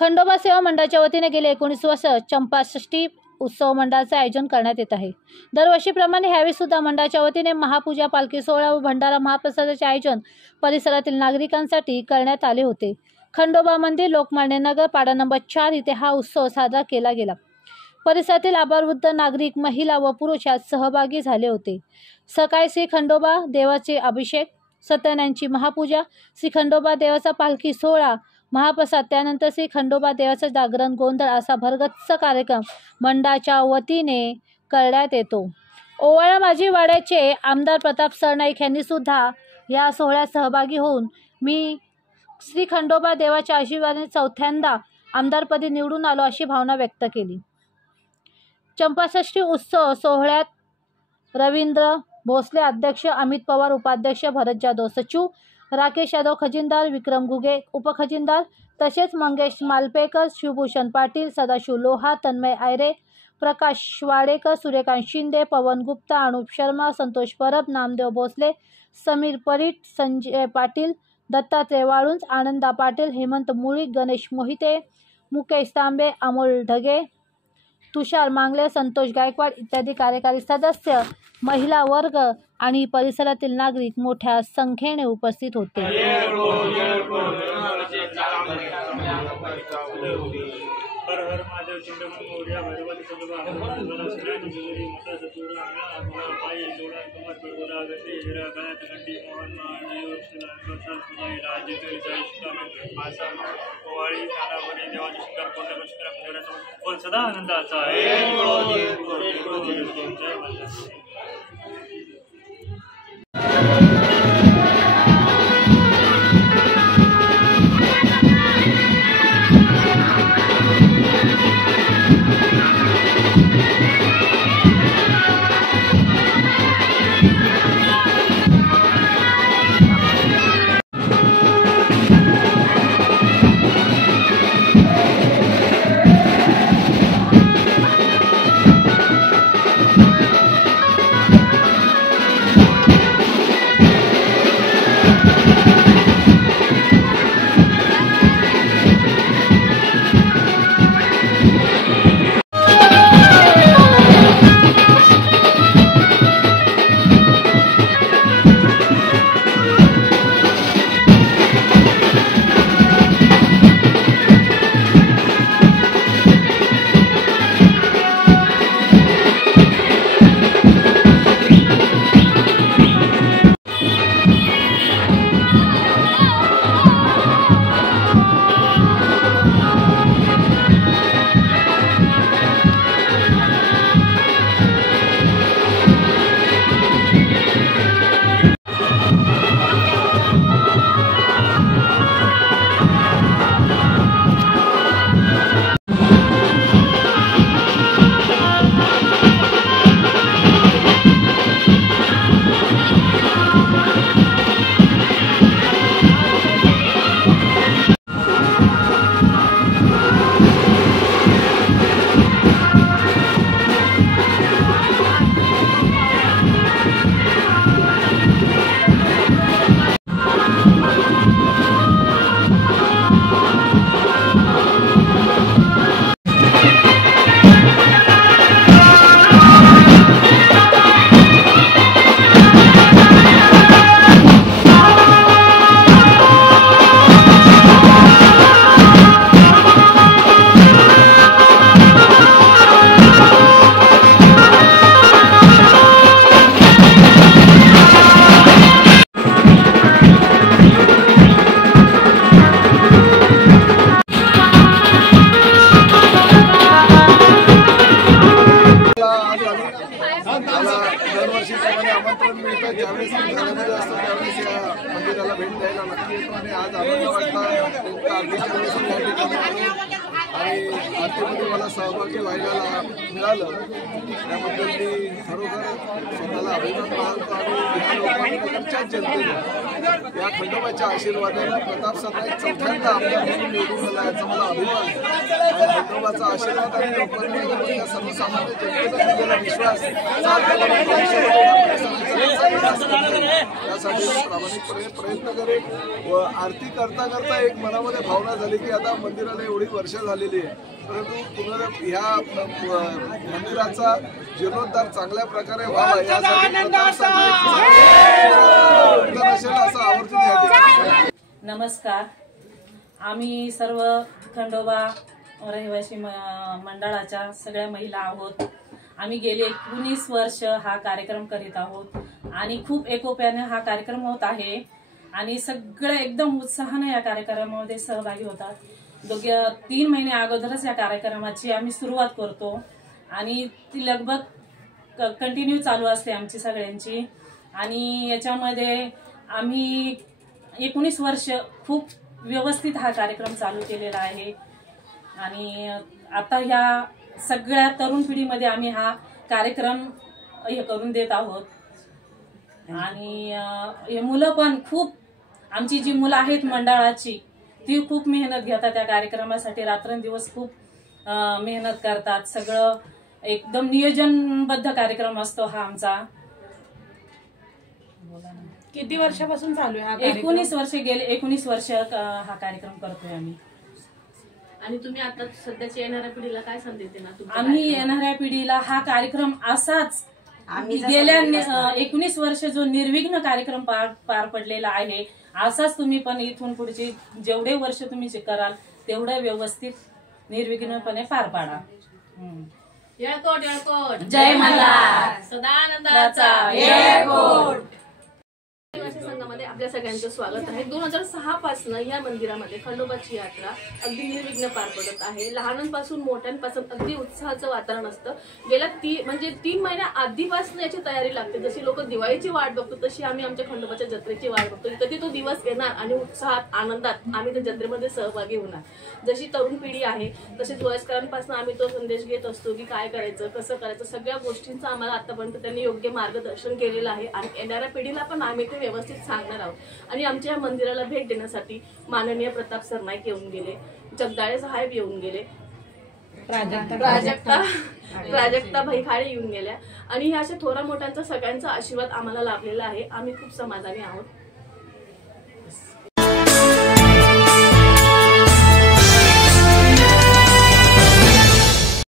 खंडोबा सेवा मंडळाच्या वतीने गेले 19 वर्ष चंपाषष्ठी उत्सव मंडळाचे आयोजन करण्यात येत आहे। दरवर्षीप्रमाणे ह्यावेळी सुद्धा मंडळाच्या वतीने महापूजा, पालखी सोहळा व भंडारा महाप्रसादाचे आयोजन परिसरातील नागरिकांसाठी करण्यात आले होते। खंडोबा मंदिर, लोकमान्य नगर, पाडा नंबर 4 इथे हा उत्सव साजरा केला गेला। परिसरातील आभारवृद्ध नागरिक, महिला व पुरुष यात सहभागी झाले होते। सकाळी श्री खंडोबा देवाचे अभिषेक, सत्यनारायणची महापूजा, श्री खंडोबा देवाचा पालखी सोहळा, महाप्रसाद, त्यानंतर श्री खंडोबा देवाचा जागरण गोंधळ असा भरगच्च कार्यक्रम मंडळाच्या वतीने करण्यात येतो। ओवाळा माजी वाड्याचे आमदार प्रताप सरनाईक यांनी सुद्धा या सोहळ्यात सहभागी होऊन मी श्री खंडोबा देवाच्या आशीर्वादाने चौथ्यांदा आमदारपदी निवडून आलो अशी भावना व्यक्त केली। चंपाषष्ठी उत्सव सोहळ्यात रवींद्र भोसले अध्यक्ष, अमित पवार उपाध्यक्ष, भरत जाधव सचिव, राकेश यादव खजिनदार, विक्रम घुगे उपखजिनदार, तसेच मंगेश मालपेकर, शिवभूषण पाटील, सदाशिव लोहा, तन्मय आयरे, प्रकाश वाडेकर, सूर्यकांत शिंदे, पवन गुप्ता, अनुप शर्मा, संतोष परब, नामदेव भोसले, समीर परीट, संजय पाटील, दत्तात्रय वाळुंज, आनंदा पाटील, हेमंत मुळीक, गणेश मोहिते, मुकेश तांबे, अमोल ढगे, तुषार मांगले, संतोष गायकवाड इत्यादी कार्यकारी सदस्य, महिला वर्ग आणि परिसरातील नागरिक मोठ्या संख्येने उपस्थित होते। सदा आनंदाचा दरवर्षीप्रमाणे आमंत्रण मिळतं, ज्यावेळेस घरामध्ये असतो त्यावेळेस या मंदिराला भेट द्यायला नक्की येतो आणि आज आनंद वाटला त्यांच्या आरतीच्या वेळेस या ठिकाणी आणि आरतीमध्ये मला सहभागी व्हायला मिळालं त्याबद्दल मी खरोखर स्वतःला अभिमान मानतो आणि या लोकांच्या जनतेने या खंडोबाच्या आशीर्वादाने प्रताप सरनाईक चौथ्यांदा आमदार म्हणून निवडून आला याचा मला अभिमान आहे। खंडोबाचा आशीर्वाद आणि लोकांनी सर्वसामान्य जनतेला दिलेला विश्वास त्यासाठी प्रामाणिकपणे प्रयत्न करेन. व आरती करता करता एक मनामध्ये भावना झाली की आता मंदिराला एवढी वर्ष झालेली आहे, परंतु पुन्हा ह्या मंदिराचा जीर्णोद्धार चांगल्या प्रकारे व्हावा यासाठी असं आवर्जून. नमस्कार. आम्ही सर्व खंडोबा रहिवासी मंडळाच्या सगळ्या महिला आहोत. आम्ही गेले 19 वर्ष हा कार्यक्रम करीत आहोत आणि खूप एकोप्याने हा कार्यक्रम होत आहे आणि सगळे एकदम उत्साहाने या कार्यक्रमामध्ये सहभागी होतात. 3 महिने अगोदरच या कार्यक्रमाची आम्ही सुरुवात करतो आणि ती लगभग कंटिन्यू चालू असते आमची सगळ्यांची. आणि याच्यामध्ये आम्ही 19 वर्ष खूप व्यवस्थित हा कार्यक्रम चालू केलेला आहे आणि आता ह्या सगळ्या तरुण पिढीमध्ये आम्ही हा कार्यक्रम हे करून देत आहोत. आणि हे मुलं पण खूप, आमची जी मुलं आहेत मंडळाची ती खूप मेहनत घेतात त्या कार्यक्रमासाठी, रात्रंदिवस खूप मेहनत करतात. सगळं एकदम नियोजनबद्ध कार्यक्रम असतो हा आमचा. किती वर्षापासून चालू आहे? 19 वर्ष गेले. 19 वर्ष हा कार्यक्रम करतोय आम्ही. आणि तुम्ही आता सध्याच्या येणाऱ्या पिढीला काय संदेश देणार? आम्ही येणाऱ्या पिढीला हा कार्यक्रम असाच गेल्या 19 वर्ष जो निर्विघ्न कार्यक्रम पार पडलेला आहे, असाच तुम्ही पण इथून पुढचे जेवढे वर्ष तुम्ही कराल तेवढं व्यवस्थित निर्विघ्नपणे पार पाडा. येळकोट येळकोट जय मल्हार. सदानंदाचा येळकोट. आदिवासी संघामध्ये आपल्या सगळ्यांचं स्वागत आहे. 2006 पासून या मंदिरामध्ये खंडोबाची यात्रा अगदी निर्विघ्न पार पडत आहे. लहानांपासून मोठ्यांपासून अगदी उत्साहाचं वातावरण असतं. गेल्या 3 महिन्या आधीपासून याची तयारी लागते. जशी लोक दिवाळीची वाट बघतो तशी आम्ही आमच्या खंडोबाच्या जत्रेची वाट बघतो. कधी तो दिवस येणार आणि उत्साहात आनंदात आम्ही त्या जत्रेमध्ये सहभागी होणार. जशी तरुण पिढी आहे तसेच वयस्करांपासून आम्ही तो संदेश घेत असतो की काय करायचं, कसं करायचं, सगळ्या गोष्टींचं आम्हाला आतापर्यंत त्यांनी योग्य मार्गदर्शन केलेलं आहे आणि येणाऱ्या पिढीला पण आम्ही ते व्यवस्थित सांगणार आहोत. आणि आमच्या या मंदिराला भेट देण्यासाठी माननीय प्रताप सरनाईक येऊन गेले, जगदाळे साहेब येऊन गेले, प्राजक्ता भैखाडे येऊन गेल्या आणि ह्या अशा थोरा मोठ्यांचा सगळ्यांचा आशीर्वाद आम्हाला लाभलेला आहे. आम्ही खूप समाधानी आहोत.